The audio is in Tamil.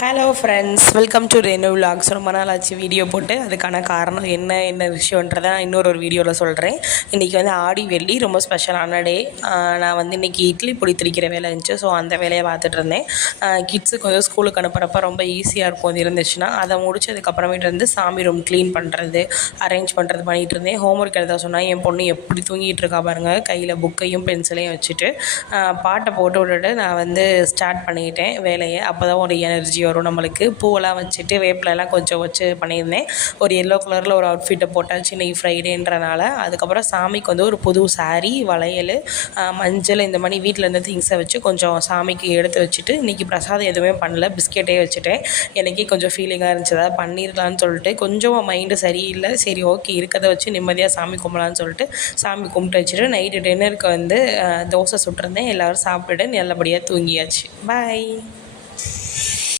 Hello friends, welcome to Renu vlogs. ரொம்ப நாள் ஆச்சு வீடியோ போட்டு. அதுக்கான காரணம் என்ன விஷயன்றதை நான் இன்னொரு வீடியோவில் சொல்கிறேன். இன்றைக்கி வந்து ஆடி வெள்ளி, ரொம்ப ஸ்பெஷலான டே. நான் வந்து இன்றைக்கி இட்லி பொடி திரிக்கிற வேலை இருந்துச்சு. ஸோ அந்த வேலையை பார்த்துட்டு இருந்தேன். கிட்ஸுக்கு வந்து ஸ்கூலுக்கு அனுப்புகிறப்ப ரொம்ப ஈஸியாக இருக்கும் அது இருந்துச்சுன்னா. அதை முடிச்சதுக்கப்புறமேட்டு வந்து சாமி ரூம் க்ளீன் பண்ணுறது, அரேஞ்ச் பண்ணுறது பண்ணிகிட்டு இருந்தேன். ஹோம்ஒர்க் எழுத சொன்னால் என் பொண்ணு எப்படி தூங்கிட்டு இருக்கா பாருங்கள், கையில் புக்கையும் பென்சிலையும் வச்சுட்டு. பாட்டை போட்டு விட்டுட்டு நான் வந்து ஸ்டார்ட் பண்ணிக்கிட்டேன் வேலையை. அப்போ தான் ஒரு எனர்ஜி வரும் நம்மளுக்கு. பூவெல்லாம் வச்சுட்டு வேப்பிலெல்லாம் கொஞ்சம் வச்சு பண்ணியிருந்தேன். ஒரு எல்லோ கலரில் ஒரு அவுட்ஃபிட்டை போட்டாச்சு இன்றைக்கி ஃப்ரைடேன்றனால. அதுக்கப்புறம் சாமிக்கு வந்து ஒரு புது சாரீ, வளையல், மஞ்சள், இந்த மாதிரி வீட்டில் இருந்த திங்ஸை வச்சு கொஞ்சம் சாமிக்கு எடுத்து வச்சுட்டு, இன்றைக்கி பிரசாதம் எதுவுமே பண்ணல, பிஸ்கெட்டே வச்சுட்டேன். எனக்கே கொஞ்சம் ஃபீலிங்காக இருந்துச்சு, அதாவது பண்ணிடலான்னு சொல்லிட்டு. கொஞ்சம் மைண்டு சரியில்லை, சரி ஓகே இருக்கிறத வச்சு நிம்மதியாக சாமி கும்பலான்னு சொல்லிட்டு சாமி கும்பிட்டு வச்சுட்டு நைட்டு டின்னருக்கு வந்து தோசை சுட்டிருந்தேன். எல்லோரும் சாப்பிட்டுட்டு நல்லபடியாக தூங்கியாச்சு. பாய்.